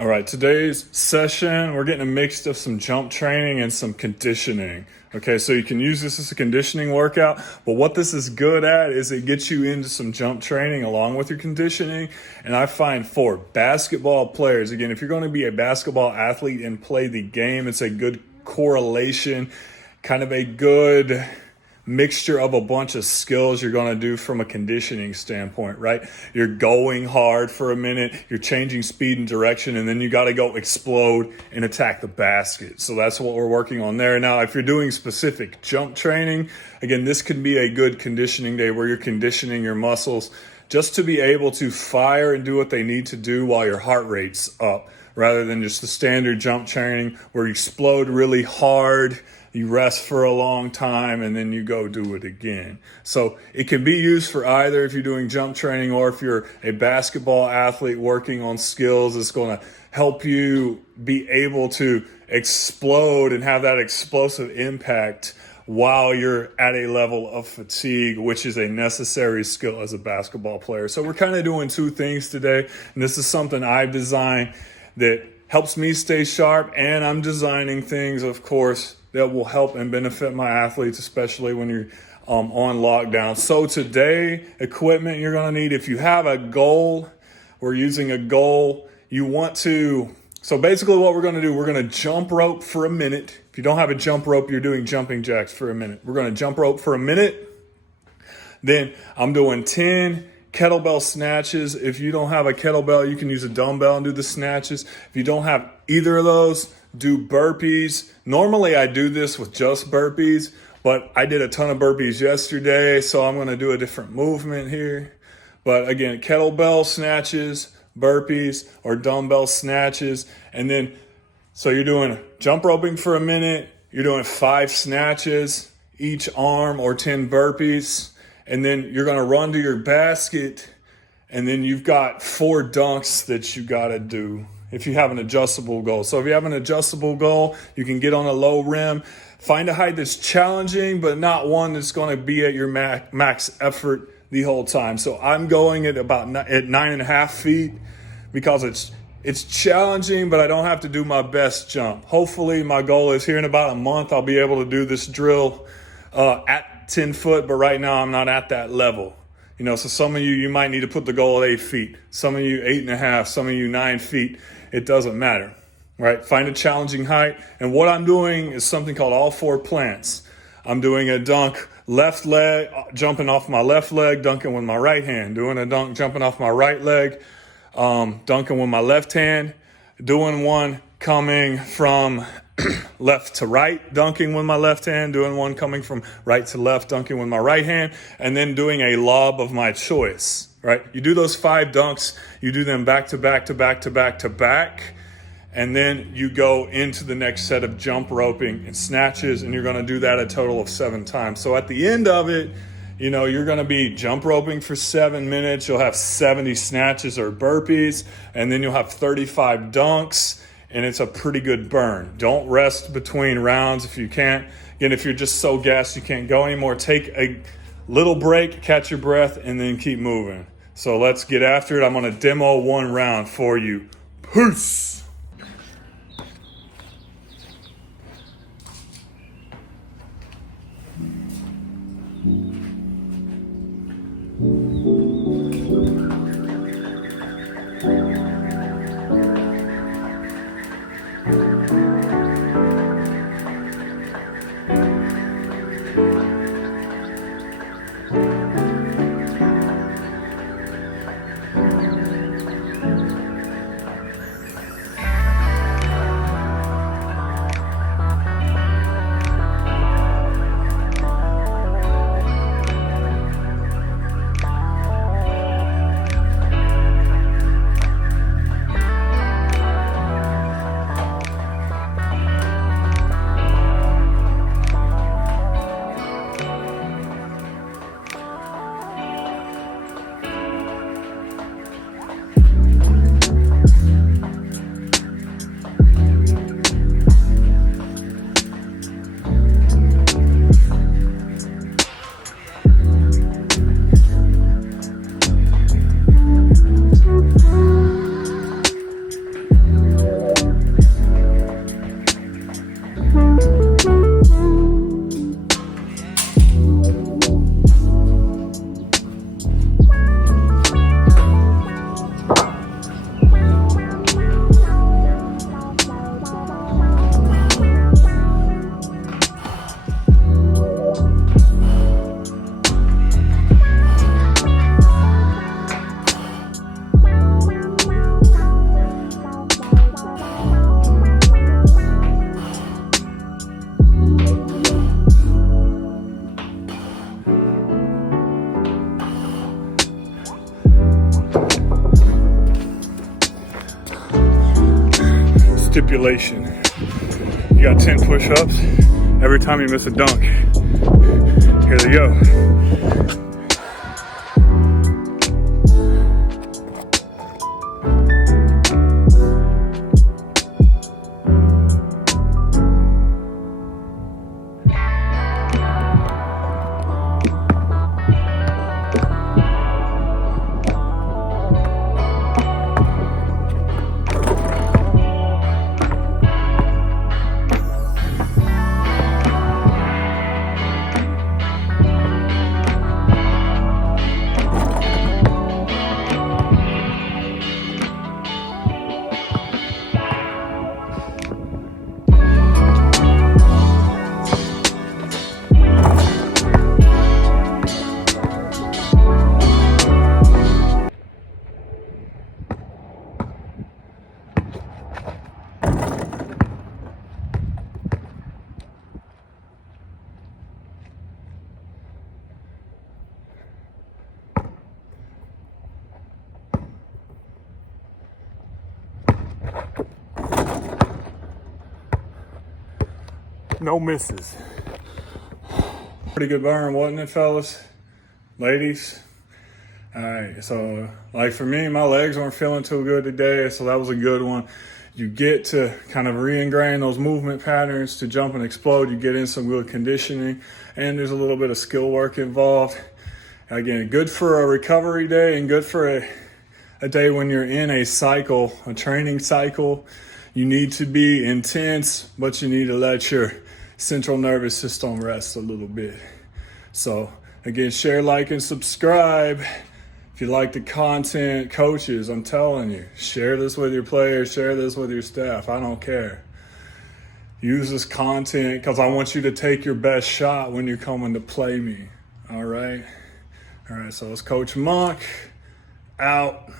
All right, today's session, we're getting a mix of some jump training and some conditioning. Okay, so you can use this as a conditioning workout, but what this is good at is it gets you into some jump training along with your conditioning. And I find for basketball players, again, if you're going to be a basketball athlete and play the game, it's a good correlation, kind of a good mixture of a bunch of skills you're going to do from a conditioning standpoint, right? You're going hard for a minute, you're changing speed and direction, and then you got to go explode and attack the basket. So that's what we're working on there. Now, if you're doing specific jump training, again, this could be a good conditioning day where you're conditioning your muscles just to be able to fire and do what they need to do while your heart rate's up, rather than just the standard jump training where you explode really hard, you rest for a long time, and then you go do it again. So it can be used for either if you're doing jump training or if you're a basketball athlete working on skills. It's going to help you be able to explode and have that explosive impact while you're at a level of fatigue, which is a necessary skill as a basketball player. So we're kind of doing two things today, and this is something I've designed that helps me stay sharp, and I'm designing things, of course, that will help and benefit my athletes, especially when you're on lockdown. So today, equipment you're going to need, if you have a goal, we're using a goal, so basically what we're going to do, we're going to jump rope for a minute. If you don't have a jump rope, you're doing jumping jacks for a minute. We're going to jump rope for a minute. Then I'm doing 10 kettlebell snatches. If you don't have a kettlebell, you can use a dumbbell and do the snatches. If you don't have either of those, do burpees. Normally I do this with just burpees, but I did a ton of burpees yesterday, so I'm going to do a different movement here. But again, kettlebell snatches, burpees, or dumbbell snatches. And then, so you're doing jump roping for a minute, you're doing 5 snatches each arm or 10 burpees. And then you're going to run to your basket, and then you've got 4 dunks that you got to do if you have an adjustable goal. So if you have an adjustable goal, you can get on a low rim. Find a height that's challenging, but not one that's going to be at your max effort the whole time. So I'm going at about at 9.5 feet because it's challenging, but I don't have to do my best jump. Hopefully my goal is here in about a month, I'll be able to do this drill at 10 foot, but right now I'm not at that level. So some of you might need to put the goal at 8 feet. Some of you 8.5, some of you 9 feet. It doesn't matter, right? Find a challenging height. And what I'm doing is something called all 4 plants. I'm doing a dunk, left leg, jumping off my left leg, dunking with my right hand. Doing a dunk, jumping off my right leg, dunking with my left hand. Doing one coming from left to right, dunking with my left hand, doing one coming from right to left, dunking with my right hand, and then doing a lob of my choice, right? You do those 5 dunks, you do them back to back to back to back to back, and then you go into the next set of jump roping and snatches, and you're going to do that a total of 7 times. So at the end of it, you're going to be jump roping for 7 minutes, you'll have 70 snatches or burpees, and then you'll have 35 dunks, and it's a pretty good burn. Don't rest between rounds if you can't. Again, if you're just so gassed you can't go anymore, take a little break, catch your breath, and then keep moving. So let's get after it. I'm going to demo 1 round for you. Peace. stipulation. You got 10 push-ups every time you miss a dunk. Here they go. No misses. Pretty good burn, wasn't it, fellas? Ladies? All right, so like for me, my legs weren't feeling too good today, so that was a good one. You get to kind of re-ingrain those movement patterns to jump and explode. You get in some good conditioning, and there's a little bit of skill work involved. Again, good for a recovery day and good for a day when you're in a cycle, a training cycle. You need to be intense, but you need to let your central nervous system rest a little bit. So again, share, like, and subscribe. If you like the content, coaches, I'm telling you, share this with your players, share this with your staff. I don't care. Use this content because I want you to take your best shot when you're coming to play me. All right. So it's Coach Monk out.